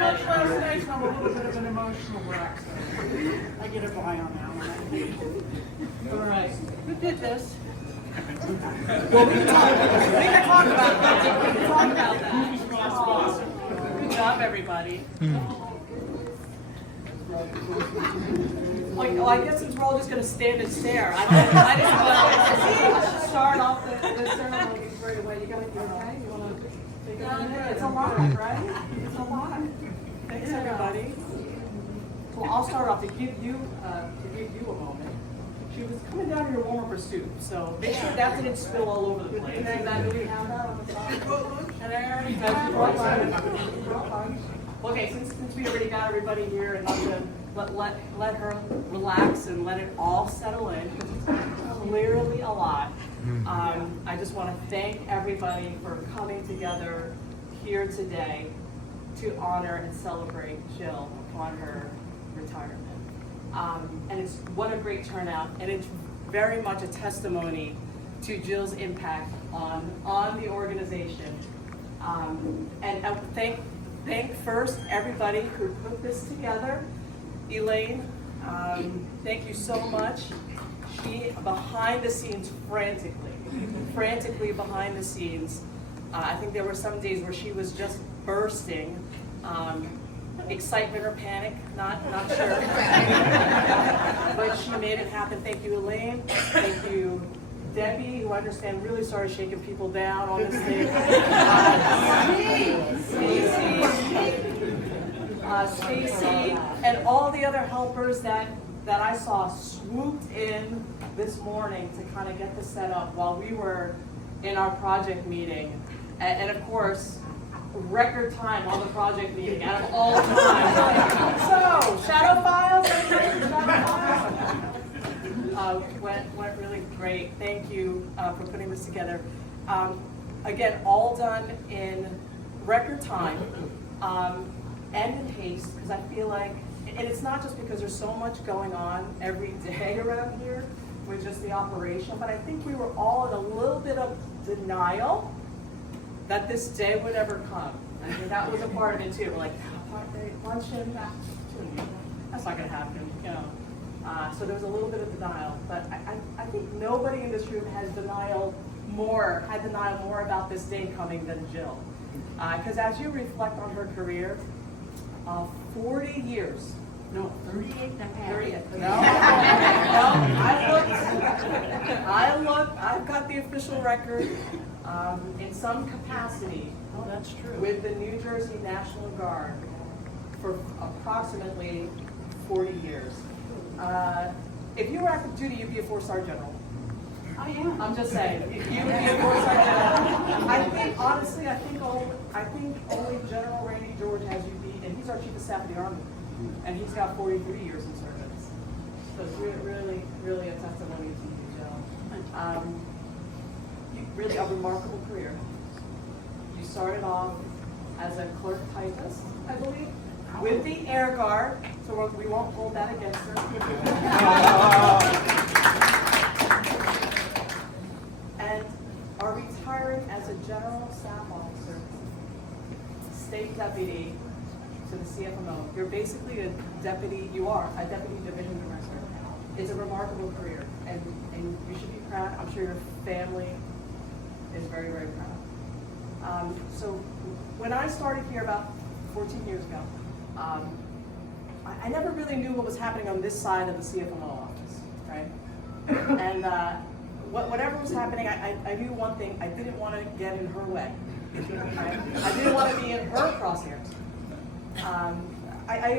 already. Last night, so I'm a little bit of an emotional wreck, so I get a buy on that one. All right, who did this? Well, we can talk about that. We can talk about that. Good job, everybody. Well, I guess since we're all just going to stand and stare, I just want to start off the ceremony right away. You okay? You want to take a minute? It's a lot, right? It's a lot. Thanks, everybody. Well, I'll start off to give you a moment. She was coming down here warm up her soup, so make sure that didn't spill all over the place. Do we have that on the side? And I already have. Okay, since we already got everybody here, and let her relax and let it all settle in. It's clearly a lot. I just want to thank everybody for coming together here today to honor and celebrate Jill upon her retirement. And it's what a great turnout, and it's very much a testimony to Jill's impact on the organization. And thank first everybody who put this together. Elaine, thank you so much. She, behind the scenes, frantically behind the scenes. I think there were some days where she was just bursting. Excitement or panic, not sure. But she made it happen. Thank you, Elaine. Thank you, Debbie, who I understand really started shaking people down on this thing. Stacy, and all the other helpers that I saw swooped in this morning to kind of get this set up while we were in our project meeting. And of course, record time on the project meeting out of all time. So, shadow files, went really great. Thank you for putting this together. Again, all done in record time and in haste, because I feel like, and it's not just because there's so much going on every day around here with just the operation, but I think we were all in a little bit of denial that this day would ever come. I mean, that was a part of it too. We're like, luncheon, that's not going to happen, you know. So there was a little bit of denial, but I think nobody in this room had denial more about this day coming than Jill. Because as you reflect on her career, 40 years. No, 38 and a half. 38. No, I looked, I've got the official record in some capacity. Oh, that's true. With the New Jersey National Guard for approximately 40 years. If you were active duty, you'd be a 4-star general. I am. I'm just saying, you'd be a 4-star general. I think, honestly, I think only General Randy George has you beat, and he's our Chief of Staff of the Army. And he's got 43 years in service. So it's really, really a testimony to you, Jill. Really a remarkable career. You started off as a clerk typist, I believe, with the Air Guard, so we won't hold that against her. And are retiring as a General Staff Officer, State Deputy to the CFMO. You're basically a deputy, you are a Deputy Division Director. It's a remarkable career, and you should be proud. I'm sure your family is very, very proud. So when I started here about 14 years ago, I never really knew what was happening on this side of the CFMO office, right? And whatever was happening, I knew one thing: I didn't want to get in her way. Right? I didn't want to be in her crosshairs. I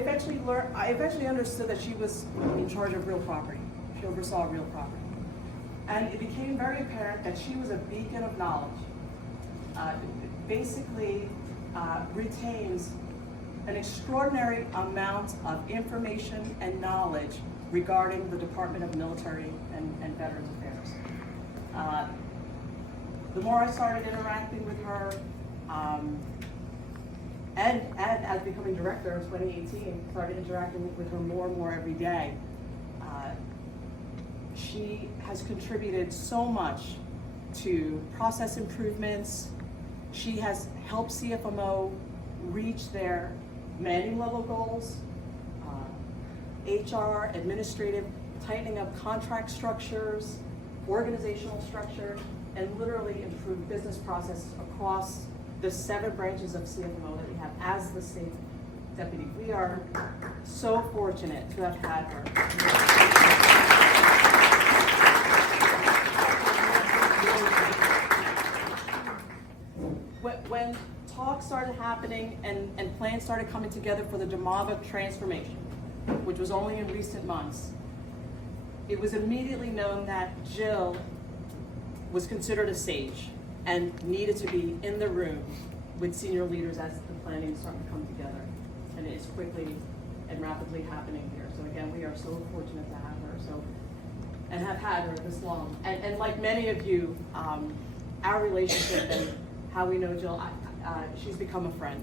eventually understood that she was in charge of real property. She oversaw real property. And it became very apparent that she was a beacon of knowledge. Basically retains an extraordinary amount of information and knowledge regarding the Department of Military and Veterans Affairs. The more I started interacting with her, and as becoming director in 2018, started interacting with her more and more every day. She has contributed so much to process improvements. She has helped CFMO reach their manning level goals, HR, administrative, tightening up contract structures, organizational structure, and literally improve business processes across the 7 branches of CFMO that we have as the state deputy. We are so fortunate to have had her. When talks started happening and plans started coming together for the DMAVA transformation, which was only in recent months, it was immediately known that Jill was considered a sage and needed to be in the room with senior leaders as the planning started to come together. And it is quickly and rapidly happening here. So again, we are so fortunate to have her, and have had her this long. And like many of you, our relationship and how we know Jill, she's become a friend.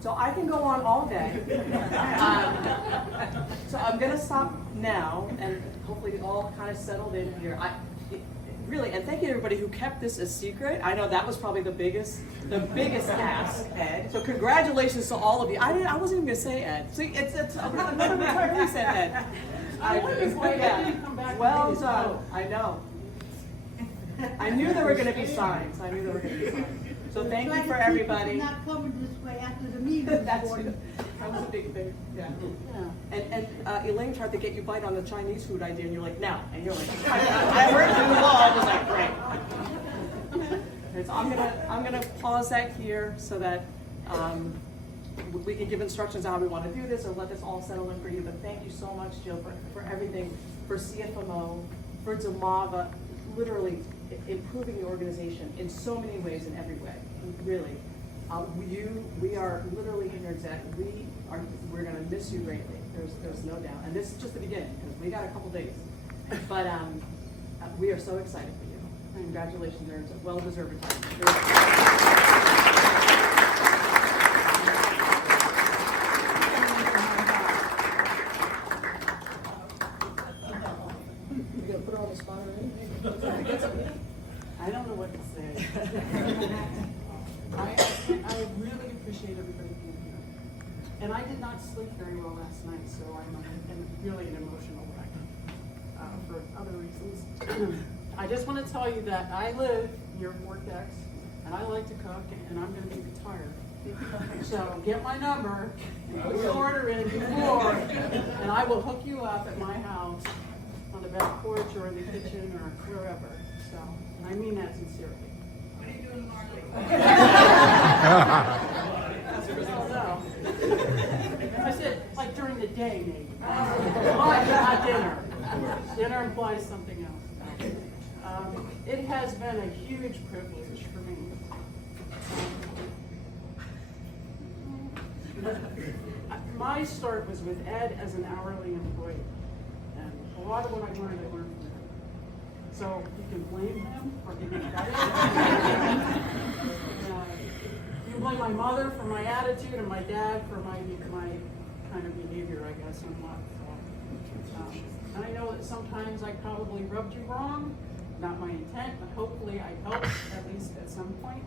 So I can go on all day. So I'm gonna stop now, and hopefully you all kind of settled in here. Really, and thank you everybody who kept this a secret. I know that was probably the biggest ask, Ed. So congratulations to all of you. I wasn't even gonna say Ed. See, it's another retiree said Ed. Well done. I know. I knew there were gonna be signs. So thank you for everybody. Not coming this way after the meeting. That was a big thing. Yeah. And Elaine tried to get you bite on the Chinese food idea, and you're like, no. And you're like, I heard the law. I was like, great. And so I'm gonna pause that here so that we can give instructions on how we want to do this, or let this all settle in for you. But thank you so much, Jill, for everything, for CFMO, for DMAVA, literally improving the organization in so many ways, in every way. Really, we are literally in your exec. We're going to miss you greatly. There's no doubt. And this is just the beginning, because we got a couple days. But we are so excited for you. Congratulations, you're a well-deserved retirement. I don't know what to say. I really appreciate everybody being here. And I did not sleep very well last night, so I'm really an emotional wreck for other reasons. I just want to tell you that I live near Vortex, and I like to cook, and I'm going to be retired. So get my number, put your order in before, and I will hook you up at my house on the back porch or in the kitchen or wherever. So, and I mean that sincerely. What are you doing tomorrow? I said, like during the day, maybe. Not dinner. Dinner implies something else. It has been a huge privilege for me. My start was with Ed as an hourly employee. And a lot of what I learned from him. So you can blame him or give me credit. You can blame my mother for my attitude and my dad for my kind of behavior, I guess, somewhat. And I know that sometimes I probably rubbed you wrong. Not my intent, but hopefully I helped at least at some point.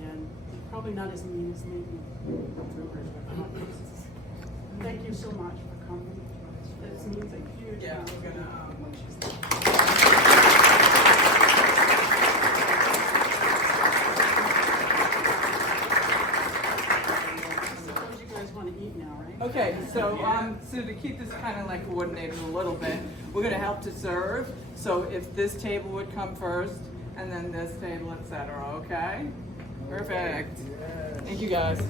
And probably not as mean as maybe troopers, but thank you so much for coming. This means a huge amount. We're gonna when she's there. Suppose you guys want to eat now, right? Okay, so to keep this kind of like coordinated a little bit, we're gonna help to serve. So if this table would come first, and then this table, etc. Okay? Perfect. Thank you guys.